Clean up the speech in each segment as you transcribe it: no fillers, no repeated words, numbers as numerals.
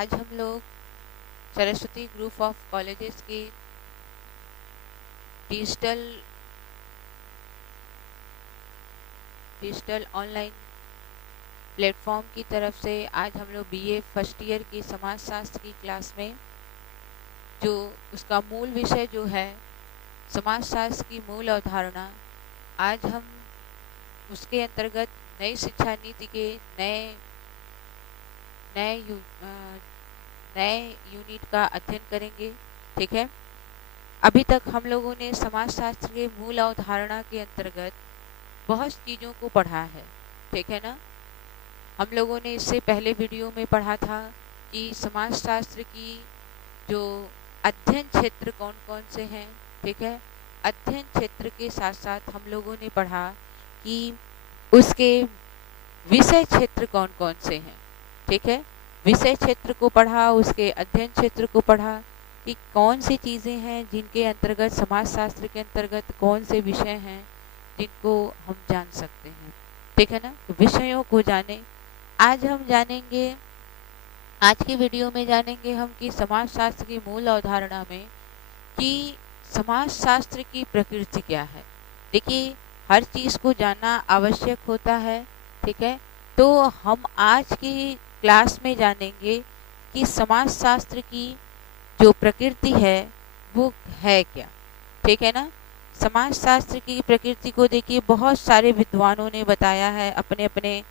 आज हम लोग सरस्वती ग्रुप ऑफ कॉलेजेस के डिजिटल डिजिटल ऑनलाइन प्लेटफॉर्म की तरफ से आज हम लोग बीए फर्स्ट ईयर की समाजशास्त्र की क्लास में जो उसका मूल विषय जो है समाजशास्त्र की मूल अवधारणा, आज हम उसके अंतर्गत नई शिक्षा नीति के नए नए यू, नए यूनिट का अध्ययन करेंगे। ठीक है, अभी तक हम लोगों ने समाजशास्त्र के मूल अवधारणा के अंतर्गत बहुत चीज़ों को पढ़ा है। ठीक है ना, हम लोगों ने इससे पहले वीडियो में पढ़ा था कि समाजशास्त्र की जो अध्ययन क्षेत्र कौन कौन से हैं। ठीक है, अध्ययन क्षेत्र के साथ साथ हम लोगों ने पढ़ा कि उसके विषय क्षेत्र कौन कौन से हैं। ठीक है, विषय क्षेत्र को पढ़ा, उसके अध्ययन क्षेत्र को पढ़ा कि कौन सी चीज़ें हैं जिनके अंतर्गत समाजशास्त्र के अंतर्गत कौन से विषय हैं जिनको हम जान सकते हैं। ठीक है ना, विषयों को जाने। आज हम जानेंगे, आज की वीडियो में जानेंगे हम कि समाजशास्त्र की मूल अवधारणा में कि समाजशास्त्र की प्रकृति क्या है। देखिए, हर चीज़ को जानना आवश्यक होता है। ठीक है, तो हम आज की क्लास में जानेंगे कि समाजशास्त्र की जो प्रकृति है वो है क्या। ठीक है ना, समाजशास्त्र की प्रकृति को देखिए बहुत सारे विद्वानों ने बताया है, अपने अपने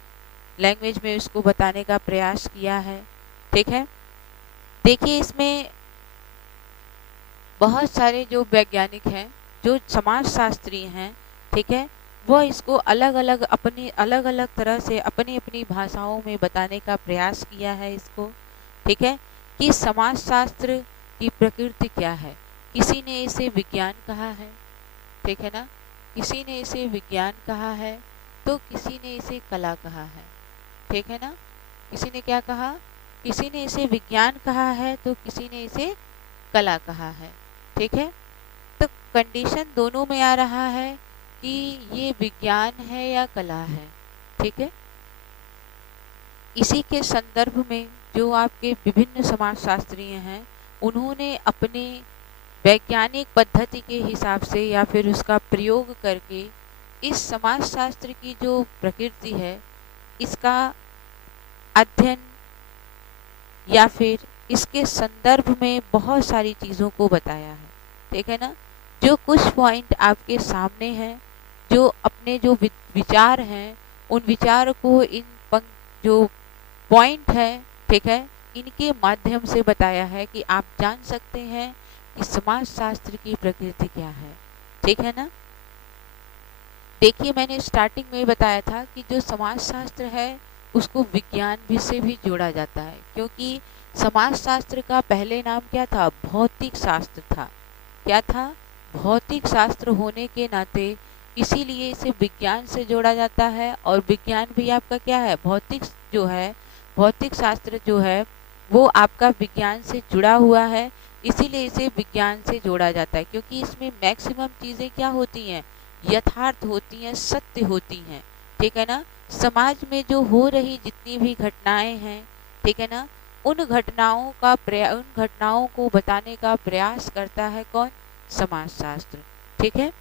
लैंग्वेज में उसको बताने का प्रयास किया है। ठीक है, देखिए इसमें बहुत सारे जो वैज्ञानिक हैं, जो समाजशास्त्री हैं, ठीक है, वह इसको अलग अलग तरह से अपनी अपनी भाषाओं में बताने का प्रयास किया है इसको। ठीक है, कि समाजशास्त्र की प्रकृति क्या है। किसी ने इसे विज्ञान कहा है, ठीक है ना, किसी ने इसे विज्ञान कहा है, तो किसी ने इसे कला कहा है। ठीक है ना, किसी ने क्या कहा, किसी ने इसे विज्ञान कहा है तो किसी ने इसे कला कहा है। ठीक है, तो कंडीशन दोनों में आ रहा है कि ये विज्ञान है या कला है। ठीक है, इसी के संदर्भ में जो आपके विभिन्न समाजशास्त्रीय हैं, उन्होंने अपने वैज्ञानिक पद्धति के हिसाब से या फिर उसका प्रयोग करके इस समाजशास्त्र की जो प्रकृति है इसका अध्ययन या फिर इसके संदर्भ में बहुत सारी चीज़ों को बताया है। ठीक है ना, जो कुछ पॉइंट आपके सामने हैं, जो अपने जो विचार हैं, उन विचार को इन जो पॉइंट है, ठीक है, इनके माध्यम से बताया है कि आप जान सकते हैं कि समाजशास्त्र की प्रकृति क्या है। ठीक है ना, देखिए मैंने स्टार्टिंग में बताया था कि जो समाजशास्त्र है उसको विज्ञान भी से भी जोड़ा जाता है, क्योंकि समाजशास्त्र का पहले नाम क्या था, भौतिक शास्त्र था। क्या था, भौतिक शास्त्र होने के नाते इसीलिए इसे विज्ञान से जोड़ा जाता है। और विज्ञान भी आपका क्या है, भौतिक जो है, भौतिक शास्त्र जो है वो आपका विज्ञान से जुड़ा हुआ है, इसीलिए इसे विज्ञान से जोड़ा जाता है, क्योंकि इसमें मैक्सिमम चीज़ें क्या होती हैं, यथार्थ होती हैं, सत्य होती हैं। ठीक है ना, समाज में जो हो रही जितनी भी घटनाएं हैं, ठीक है ना, उन घटनाओं को बताने का प्रयास करता है कौन, समाजशास्त्र। ठीक है,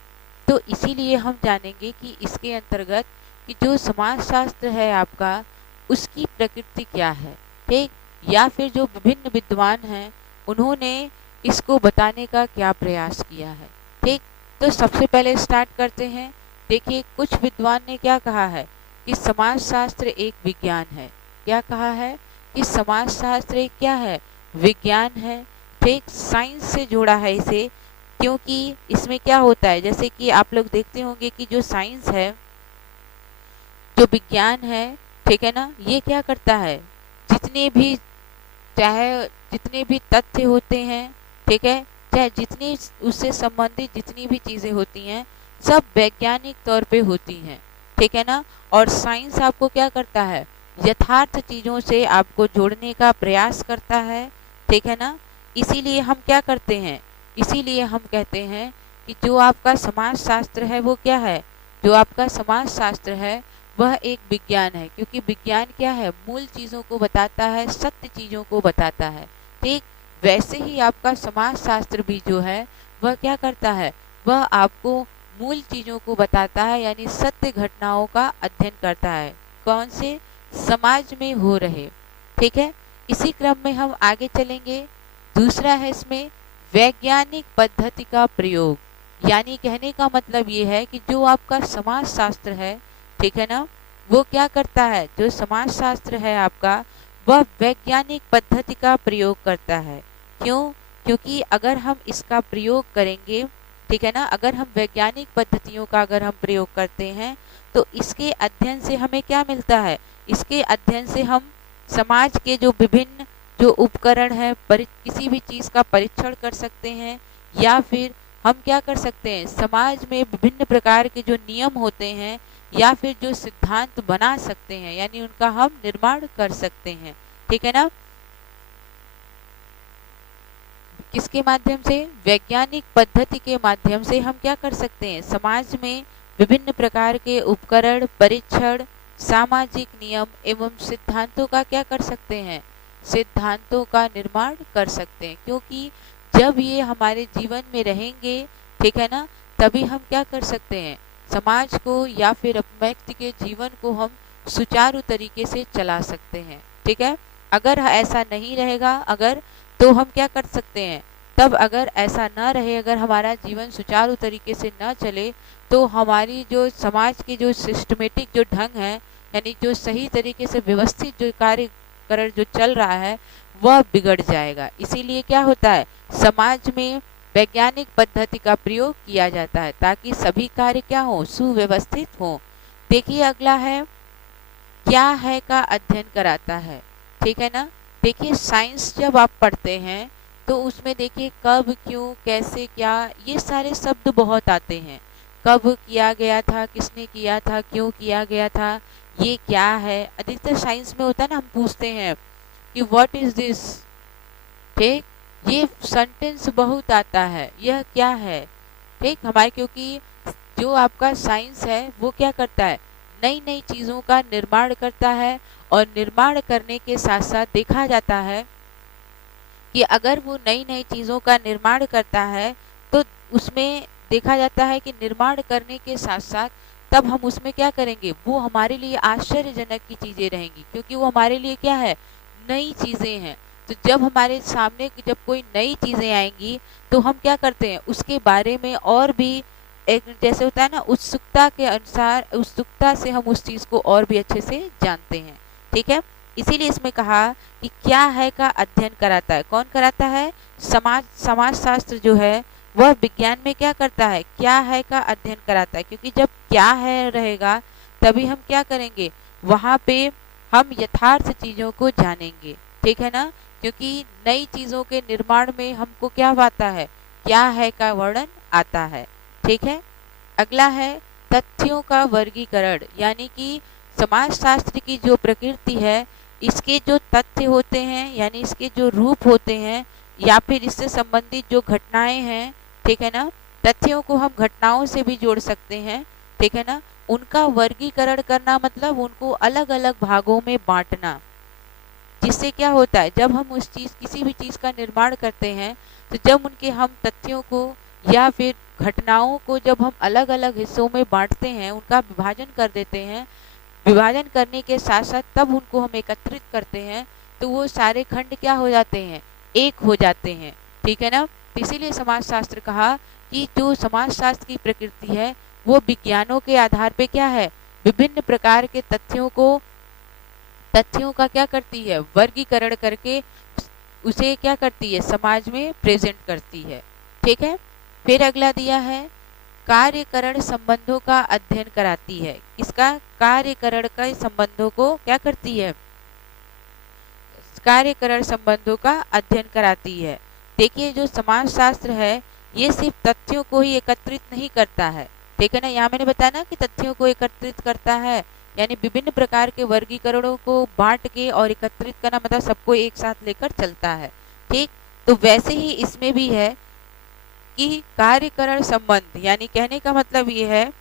तो इसीलिए हम जानेंगे कि इसके अंतर्गत कि जो समाजशास्त्र है आपका उसकी प्रकृति क्या है। ठीक, या फिर जो विभिन्न विद्वान हैं उन्होंने इसको बताने का क्या प्रयास किया है। ठीक, तो सबसे पहले स्टार्ट करते हैं। देखिए, कुछ विद्वान ने क्या कहा है कि समाजशास्त्र एक विज्ञान है। क्या कहा है कि समाजशास्त्र एक क्या है, विज्ञान है। ठीक, साइंस से जोड़ा है इसे, क्योंकि इसमें क्या होता है, जैसे कि आप लोग देखते होंगे कि जो साइंस है, जो विज्ञान है, ठीक है ना, ये क्या करता है, जितने भी जितने भी तथ्य होते हैं, ठीक है, चाहे जितनी उससे संबंधित जितनी भी चीज़ें होती हैं, सब वैज्ञानिक तौर पे होती हैं। ठीक है ना, और साइंस आपको क्या करता है, यथार्थ चीज़ों से आपको जोड़ने का प्रयास करता है। ठीक है ना, इसीलिए हम क्या करते हैं, इसीलिए हम कहते हैं कि जो आपका समाजशास्त्र है वो क्या है, जो आपका समाजशास्त्र है वह एक विज्ञान है, क्योंकि विज्ञान क्या है, मूल चीज़ों को बताता है, सत्य चीज़ों को बताता है। ठीक वैसे ही आपका समाजशास्त्र भी जो है वह क्या करता है, वह आपको मूल चीज़ों को बताता है, यानी सत्य घटनाओं का अध्ययन करता है, कौन से, समाज में हो रहे। ठीक है, इसी क्रम में हम आगे चलेंगे। दूसरा है इसमें वैज्ञानिक पद्धति का प्रयोग, यानी कहने का मतलब ये है कि जो आपका समाजशास्त्र है, ठीक है ना, वो क्या करता है, जो समाजशास्त्र है आपका, वह वैज्ञानिक पद्धति का प्रयोग करता है। क्यों? क्योंकि अगर हम इसका प्रयोग करेंगे, ठीक है ना, अगर हम वैज्ञानिक पद्धतियों का अगर हम प्रयोग करते हैं तो इसके अध्ययन से हमें क्या मिलता है, इसके अध्ययन से हम समाज के जो विभिन्न जो उपकरण है, किसी भी चीज़ का परीक्षण कर सकते हैं, या फिर हम क्या कर सकते हैं, समाज में विभिन्न प्रकार के जो नियम होते हैं या फिर जो सिद्धांत बना सकते हैं, यानी उनका हम निर्माण कर सकते हैं। ठीक है ना, किसके माध्यम से, वैज्ञानिक पद्धति के माध्यम से हम क्या कर सकते हैं, समाज में विभिन्न प्रकार के उपकरण, परीक्षण, सामाजिक नियम एवं सिद्धांतों का क्या कर सकते हैं, सिद्धांतों का निर्माण कर सकते हैं। क्योंकि जब ये हमारे जीवन में रहेंगे, ठीक है ना, तभी हम क्या कर सकते हैं, समाज को या फिर व्यक्ति के जीवन को हम सुचारू तरीके से चला सकते हैं। ठीक है, अगर ऐसा नहीं रहेगा, अगर तो हम क्या कर सकते हैं, तब अगर ऐसा ना रहे, अगर हमारा जीवन सुचारू तरीके से ना चले, तो हमारी जो समाज की जो सिस्टमेटिक जो ढंग है, यानी जो सही तरीके से व्यवस्थित जो कार्यकरण जो चल रहा है, वह बिगड़ जाएगा। इसीलिए क्या होता है, समाज में वैज्ञानिक पद्धति का प्रयोग किया जाता है ताकि सभी कार्य क्या हो, सुव्यवस्थित हो। देखिए अगला है, क्या है का अध्ययन कराता है। ठीक है ना, देखिए साइंस जब आप पढ़ते हैं तो उसमें देखिए कब, क्यों, कैसे, क्या, ये सारे शब्द बहुत आते हैं। कब किया गया था, किसने किया था, क्यों किया गया था, ये क्या है, अधिकतर साइंस में होता है ना, हम पूछते हैं कि व्हाट इज दिस। ठीक, ये सेंटेंस बहुत आता है, यह क्या है। ठीक, हमारे क्योंकि जो आपका साइंस है वो क्या करता है, नई नई चीज़ों का निर्माण करता है, और निर्माण करने के साथ साथ देखा जाता है कि अगर वो नई नई चीज़ों का निर्माण करता है तो उसमें देखा जाता है कि निर्माण करने के साथ साथ तब हम उसमें क्या करेंगे, वो हमारे लिए आश्चर्यजनक की चीज़ें रहेंगी, क्योंकि वो हमारे लिए क्या है, नई चीज़ें हैं। तो जब हमारे सामने जब कोई नई चीज़ें आएंगी तो हम क्या करते हैं, उसके बारे में और भी एक जैसे होता है ना, उत्सुकता के अनुसार, उत्सुकता से हम उस चीज़ को और भी अच्छे से जानते हैं। ठीक है, इसीलिए इसमें कहा कि क्या है का अध्ययन कराता है। कौन कराता है, समाजशास्त्र जो है वह विज्ञान में क्या करता है, क्या है का अध्ययन कराता है। क्योंकि जब क्या है रहेगा तभी हम क्या करेंगे, वहाँ पे हम यथार्थ चीज़ों को जानेंगे। ठीक है ना, क्योंकि नई चीज़ों के निर्माण में हमको क्या आता है, क्या है का वर्णन आता है। ठीक है, अगला है तथ्यों का वर्गीकरण, यानी कि समाजशास्त्र की जो प्रकृति है, इसके जो तथ्य होते हैं, यानी इसके जो रूप होते हैं, या फिर इससे संबंधित जो घटनाएं हैं, ठीक है ना, तथ्यों को हम घटनाओं से भी जोड़ सकते हैं। ठीक है ना, उनका वर्गीकरण करना मतलब उनको अलग अलग भागों में बांटना, जिससे क्या होता है, जब हम उस चीज़, किसी भी चीज़ का निर्माण करते हैं, तो जब उनके हम तथ्यों को या फिर घटनाओं को जब हम अलग अलग हिस्सों में बांटते हैं, उनका विभाजन कर देते हैं, विभाजन करने के साथ साथ तब उनको हम एकत्रित करते हैं, तो वो सारे खंड क्या हो जाते हैं, एक हो जाते हैं। ठीक है ना, तो इसीलिए समाजशास्त्र कहा कि जो समाजशास्त्र की प्रकृति है वो विज्ञानों के आधार पे क्या है, विभिन्न प्रकार के तथ्यों का क्या करती है, वर्गीकरण करके उसे क्या करती है, समाज में प्रेजेंट करती है। ठीक है, फिर अगला दिया है कार्यकरण संबंधों का अध्ययन कराती है। इसका कार्यकरण का संबंधों को क्या करती है, कार्यकरण संबंधों का अध्ययन कराती है। देखिए जो समाजशास्त्र है ये सिर्फ तथ्यों को ही एकत्रित नहीं करता है। ठीक है ना, यहाँ मैंने बताया ना कि तथ्यों को एकत्रित करता है, यानी विभिन्न प्रकार के वर्गीकरणों को बांट के और एकत्रित करना, मतलब सबको एक साथ लेकर चलता है। ठीक, तो वैसे ही इसमें भी है कि कार्यकरण संबंध, यानी कहने का मतलब ये है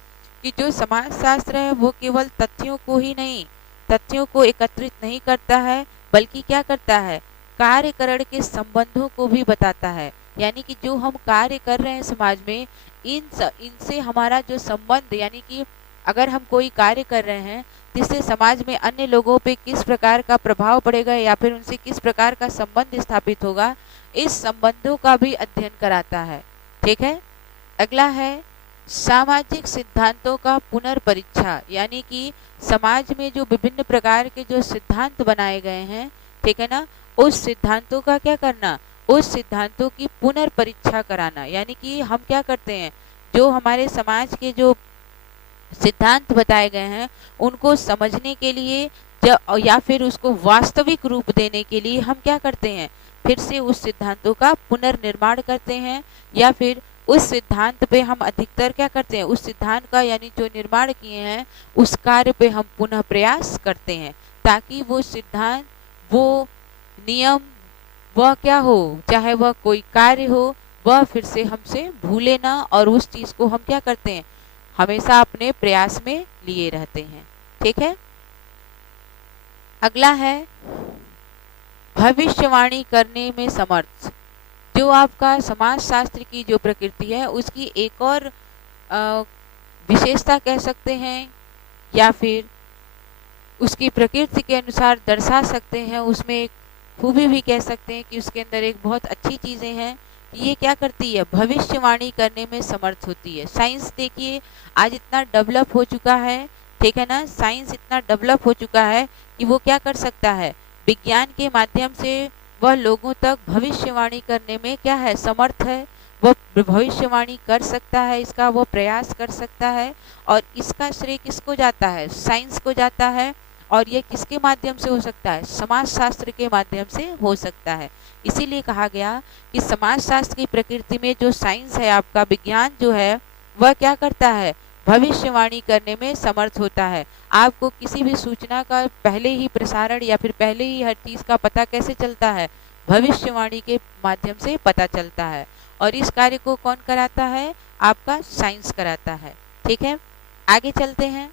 कि जो समाज शास्त्र है वो केवल तथ्यों को एकत्रित नहीं करता है, बल्कि क्या करता है, कार्यकरण के संबंधों को भी बताता है। यानी कि जो हम कार्य कर रहे हैं समाज में, इनसे हमारा जो संबंध, यानी कि अगर हम कोई कार्य कर रहे हैं जिससे समाज में अन्य लोगों पे किस प्रकार का प्रभाव पड़ेगा या फिर उनसे किस प्रकार का संबंध स्थापित होगा, इस संबंधों का भी अध्ययन कराता है। ठीक है। अगला है सामाजिक सिद्धांतों का पुनर्परीक्षा, यानी कि समाज में जो विभिन्न प्रकार के जो सिद्धांत बनाए गए हैं, ठीक है ना, उस सिद्धांतों का क्या करना, उस सिद्धांतों की पुनर्परीक्षा कराना। यानी कि हम क्या करते हैं, जो हमारे समाज के जो सिद्धांत बताए गए हैं उनको समझने के लिए या फिर उसको वास्तविक रूप देने के लिए हम क्या करते हैं, फिर से उस सिद्धांतों का पुनर्निर्माण करते हैं, या फिर उस सिद्धांत पे हम अधिकतर क्या करते हैं, उस सिद्धांत का यानी जो निर्माण किए हैं उस कार्य पे हम पुनः प्रयास करते हैं, ताकि वो सिद्धांत, वो नियम, वह क्या हो, चाहे वह कोई कार्य हो, वह फिर से हमसे भूले ना, और उस चीज को हम क्या करते हैं, हमेशा अपने प्रयास में लिए रहते हैं। ठीक है। अगला है भविष्यवाणी करने में समर्थ। जो आपका समाज शास्त्र की जो प्रकृति है उसकी एक और विशेषता कह सकते हैं, या फिर उसकी प्रकृति के अनुसार दर्शा सकते हैं, उसमें एक खूबी भी कह सकते हैं कि उसके अंदर एक बहुत अच्छी चीजें हैं। ये क्या करती है, भविष्यवाणी करने में समर्थ होती है। साइंस देखिए आज इतना डेवलप हो चुका है, ठीक है ना, साइंस इतना डेवलप हो चुका है कि वो क्या कर सकता है, विज्ञान के माध्यम से वह लोगों तक भविष्यवाणी करने में क्या है, समर्थ है। वह भविष्यवाणी कर सकता है, इसका वो प्रयास कर सकता है, और इसका श्रेय किसको जाता है, साइंस को जाता है। और ये किसके माध्यम से हो सकता है, समाज शास्त्र के माध्यम से हो सकता है। इसीलिए कहा गया कि समाज शास्त्र की प्रकृति में जो साइंस है, आपका विज्ञान जो है, वह क्या करता है, भविष्यवाणी करने में समर्थ होता है। आपको किसी भी सूचना का पहले ही प्रसारण या फिर पहले ही हर चीज का पता कैसे चलता है, भविष्यवाणी के माध्यम से पता चलता है। और इस कार्य को कौन कराता है, आपका साइंस कराता है। ठीक है। आगे चलते हैं।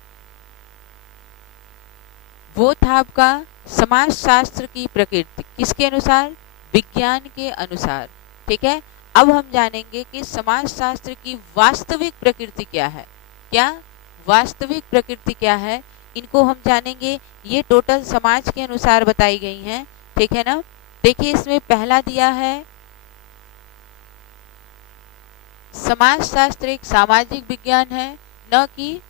वो था आपका समाज शास्त्र की प्रकृति किसके अनुसार, विज्ञान के अनुसार। ठीक है। अब हम जानेंगे कि समाज शास्त्र की वास्तविक प्रकृति क्या है। क्या वास्तविक प्रकृति क्या है, इनको हम जानेंगे। ये टोटल समाज के अनुसार बताई गई हैं, ठीक है ना। देखिए इसमें पहला दिया है, समाज शास्त्र एक सामाजिक विज्ञान है, न कि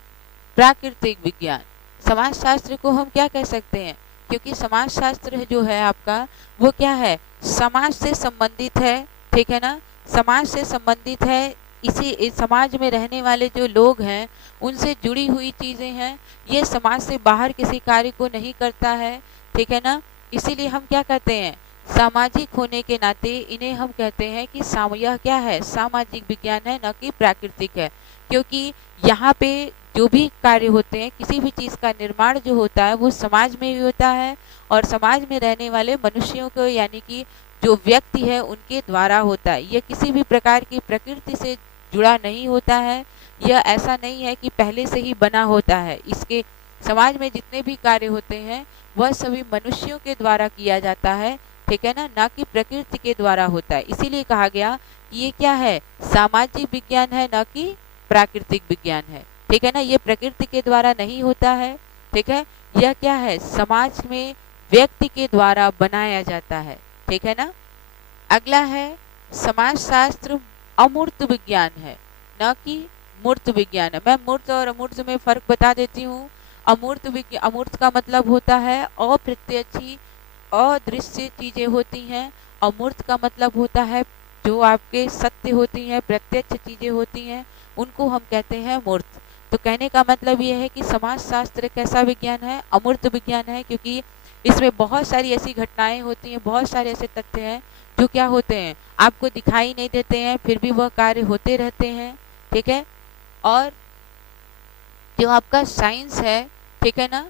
प्राकृतिक विज्ञान। समाज शास्त्र को हम क्या कह सकते हैं, क्योंकि समाज शास्त्र जो है आपका वो क्या है, समाज से संबंधित है, ठीक है ना, समाज से संबंधित है। इसी समाज में रहने वाले जो लोग हैं उनसे जुड़ी हुई चीजें हैं। ये समाज से बाहर किसी कार्य को नहीं करता है, ठीक है ना। इसीलिए हम क्या कहते हैं, सामाजिक होने के नाते इन्हें हम कहते हैं कि यह क्या है, सामाजिक विज्ञान है, न कि प्राकृतिक है। क्योंकि यहाँ पे जो भी कार्य होते हैं, किसी भी चीज का निर्माण जो होता है वो समाज में भी होता है, और समाज में रहने वाले मनुष्यों को यानी कि जो व्यक्ति है उनके द्वारा होता है। यह किसी भी प्रकार की प्रकृति से जुड़ा नहीं होता है। यह ऐसा नहीं है कि पहले से ही बना होता है। इसके समाज में जितने भी कार्य होते हैं वह सभी मनुष्यों के द्वारा किया जाता है, ठीक है ना, ना कि प्रकृति के द्वारा होता है। इसीलिए कहा गया कि ये क्या है, सामाजिक विज्ञान है, ना कि प्राकृतिक विज्ञान है। ठीक है ना, ये प्रकृति के द्वारा नहीं होता है, ठीक है। यह क्या है, समाज में व्यक्ति के द्वारा बनाया जाता है, ठीक है ना। अगला है, समाज शास्त्र अमूर्त विज्ञान है, न कि मूर्त विज्ञान है। मैं मूर्त और अमूर्त में फर्क बता देती हूँ। अमूर्त का मतलब होता है अप्रत्यक्ष अदृश्य चीजें होती हैं। अमूर्त का मतलब होता है जो आपके सत्य होती हैं, प्रत्यक्ष चीजें होती हैं, उनको हम कहते हैं मूर्त। तो कहने का मतलब ये है कि समाज शास्त्र कैसा विज्ञान है, अमूर्त विज्ञान है, क्योंकि इसमें बहुत सारी ऐसी घटनाएं होती हैं, बहुत सारे ऐसे तथ्य हैं जो क्या होते हैं, आपको दिखाई नहीं देते हैं, फिर भी वह कार्य होते रहते हैं, ठीक है। और जो आपका साइंस है, ठीक है ना,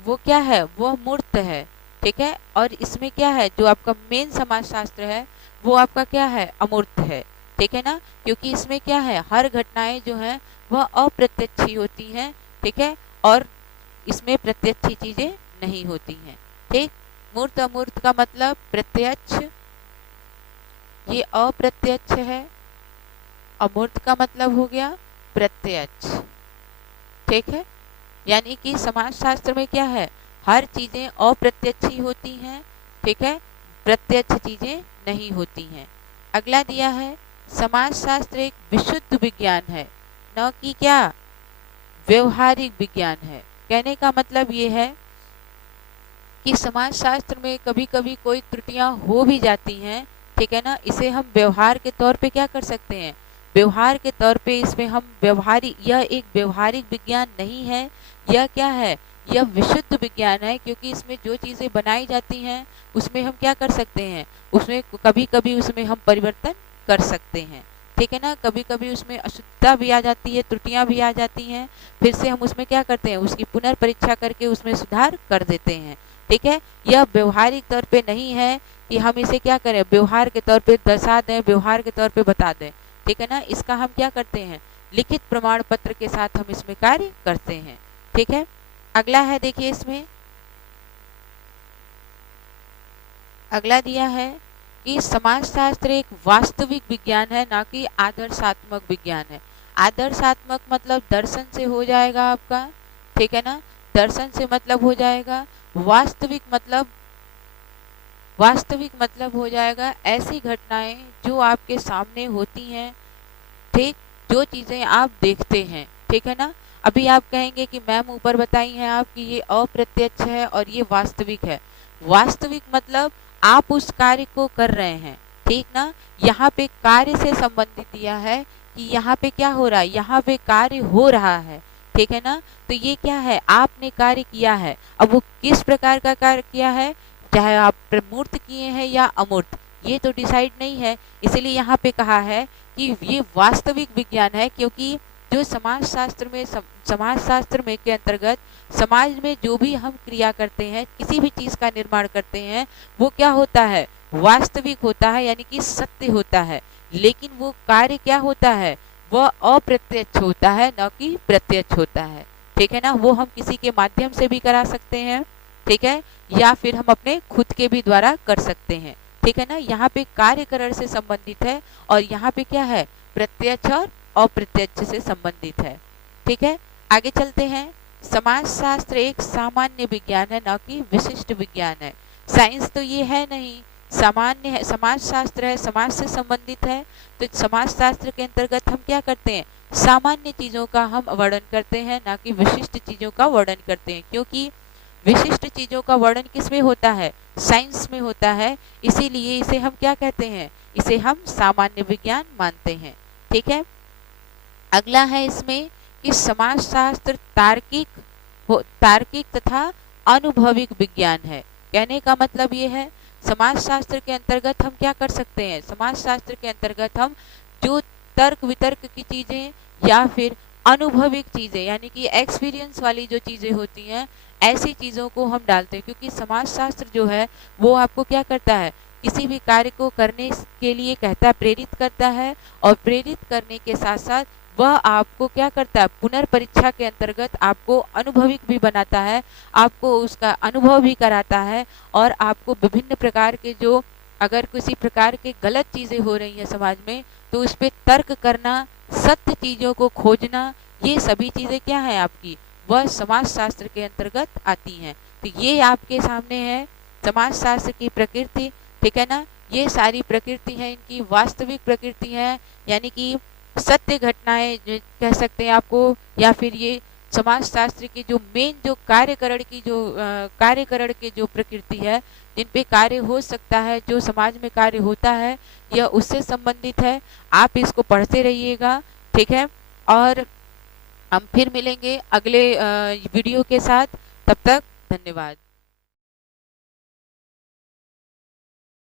वो क्या है, वह मूर्त है, ठीक है। और इसमें क्या है, जो आपका मेन समाज शास्त्र है वो आपका क्या है, अमूर्त है, ठीक है ना, क्योंकि इसमें क्या है, हर घटनाएं जो है वह अप्रत्यक्ष ही होती हैं, ठीक है, और इसमें प्रत्यक्ष चीजें नहीं होती हैं। ठीक, मूर्त अमूर्त का मतलब प्रत्यक्ष, ये अप्रत्यक्ष है, अमूर्त का मतलब हो गया प्रत्यक्ष। ठीक है, यानी कि समाजशास्त्र में क्या है, हर चीजें अप्रत्यक्ष ही होती हैं, ठीक है, प्रत्यक्ष चीजें नहीं होती हैं। अगला दिया है, समाजशास्त्र एक विशुद्ध विज्ञान है, न कि क्या, व्यवहारिक विज्ञान है। कहने का मतलब ये है कि समाजशास्त्र में कभी कभी कोई त्रुटियां हो भी जाती हैं, ठीक है ना, इसे हम व्यवहार के तौर पे क्या कर सकते हैं, व्यवहार के तौर पे इसमें हम व्यवहारिक, यह एक व्यवहारिक विज्ञान नहीं है, यह क्या है, यह विशुद्ध विज्ञान है, क्योंकि इसमें जो चीजें बनाई जाती हैं उसमें हम क्या कर सकते हैं, उसमें कभी कभी उसमें हम परिवर्तन कर सकते हैं, ठीक है ना, कभी कभी उसमें अशुद्धता भी आ जाती है, त्रुटियां भी आ जाती हैं, फिर से हम उसमें क्या करते हैं, उसकी पुनर्परीक्षा करके उसमें सुधार कर देते हैं। ठीक है, यह व्यवहारिक तौर पे नहीं है कि हम इसे क्या करें, व्यवहार के तौर पे दर्शा दें, व्यवहार के तौर पे बता दें, ठीक है ना, इसका हम क्या करते हैं, लिखित प्रमाण पत्र के साथ हम इसमें कार्य करते हैं। ठीक है, अगला है, देखिए इसमें अगला दिया है कि समाजशास्त्र एक वास्तविक विज्ञान है, ना कि आदर्शात्मक विज्ञान है। आदर्शात्मक मतलब दर्शन से हो जाएगा आपका, ठीक है ना, दर्शन से मतलब हो जाएगा, वास्तविक मतलब हो जाएगा ऐसी घटनाएं जो आपके सामने होती हैं, ठीक, जो चीजें आप देखते हैं, ठीक है ना। अभी आप कहेंगे कि मैम ऊपर बताई हैं आप कि ये अप्रत्यक्ष है और ये वास्तविक है। वास्तविक मतलब आप उस कार्य को कर रहे हैं, ठीक ना, यहाँ पे कार्य से संबंधित दिया है कि यहाँ पे क्या हो रहा है, यहाँ पे कार्य हो रहा है, ठीक है ना, तो ये क्या है, आपने कार्य किया है। अब वो किस प्रकार का कार्य किया है, चाहे आप मूर्त किए हैं या अमूर्त, ये तो डिसाइड नहीं है, इसलिए यहाँ पे कहा है कि ये वास्तविक विज्ञान है, क्योंकि जो समाजशास्त्र में के अंतर्गत समाज में जो भी हम क्रिया करते हैं, किसी भी चीज का निर्माण करते हैं, वो क्या होता है, वास्तविक होता है, यानी कि सत्य होता है, लेकिन वो कार्य क्या होता है, वह अप्रत्यक्ष होता है, न कि प्रत्यक्ष होता है, ठीक है ना। वो हम किसी के माध्यम से भी करा सकते हैं, ठीक है, या फिर हम अपने खुद के भी द्वारा कर सकते हैं, ठीक है ना। यहाँ पे कार्यकरण से संबंधित है और यहाँ पे क्या है, प्रत्यक्ष और अप्रत्यक्ष से संबंधित है, ठीक है। आगे चलते हैं, समाजशास्त्र एक सामान्य विज्ञान है, न कि विशिष्ट विज्ञान है। साइंस तो ये है नहीं, सामान्य है, समाजशास्त्र है, समाज से संबंधित है, तो समाजशास्त्र के अंतर्गत हम क्या करते हैं, सामान्य चीजों का हम वर्णन करते हैं, ना कि विशिष्ट चीजों का वर्णन करते हैं, क्योंकि विशिष्ट चीजों का वर्णन किस में होता है, साइंस में होता है, इसीलिए इसे हम क्या कहते हैं, इसे हम सामान्य विज्ञान मानते हैं, ठीक है। अगला है इसमें कि समाजशास्त्र तार्किक तथा अनुभविक विज्ञान है। कहने का मतलब ये है, समाजशास्त्र के अंतर्गत हम क्या कर सकते हैं, समाजशास्त्र के अंतर्गत हम जो तर्क वितर्क की चीजें या फिर अनुभविक चीजें, यानी कि एक्सपीरियंस वाली जो चीजें होती हैं, ऐसी चीजों को हम डालते हैं, क्योंकि समाजशास्त्र जो है वो आपको क्या करता है, किसी भी कार्य को करने के लिए कहता है, प्रेरित करता है, और प्रेरित करने के साथ साथ वह आपको क्या करता है, पुनर्परीक्षा के अंतर्गत आपको अनुभविक भी बनाता है, आपको उसका अनुभव भी कराता है, और आपको विभिन्न प्रकार के जो अगर किसी प्रकार के गलत चीजें हो रही हैं समाज में, तो उस पर तर्क करना, सत्य चीजों को खोजना, ये सभी चीजें क्या है आपकी, वह समाजशास्त्र के अंतर्गत आती हैं। तो ये आपके सामने है समाजशास्त्र की प्रकृति, ठीक है ना। ये सारी प्रकृति है, इनकी वास्तविक प्रकृति है, यानी कि सत्य घटनाएं कह सकते हैं आपको, या फिर ये समाजशास्त्र की जो मेन जो कार्यकरण के जो प्रकृति है, जिन पे कार्य हो सकता है, जो समाज में कार्य होता है, यह उससे संबंधित है। आप इसको पढ़ते रहिएगा, ठीक है, और हम फिर मिलेंगे अगले वीडियो के साथ। तब तक धन्यवाद।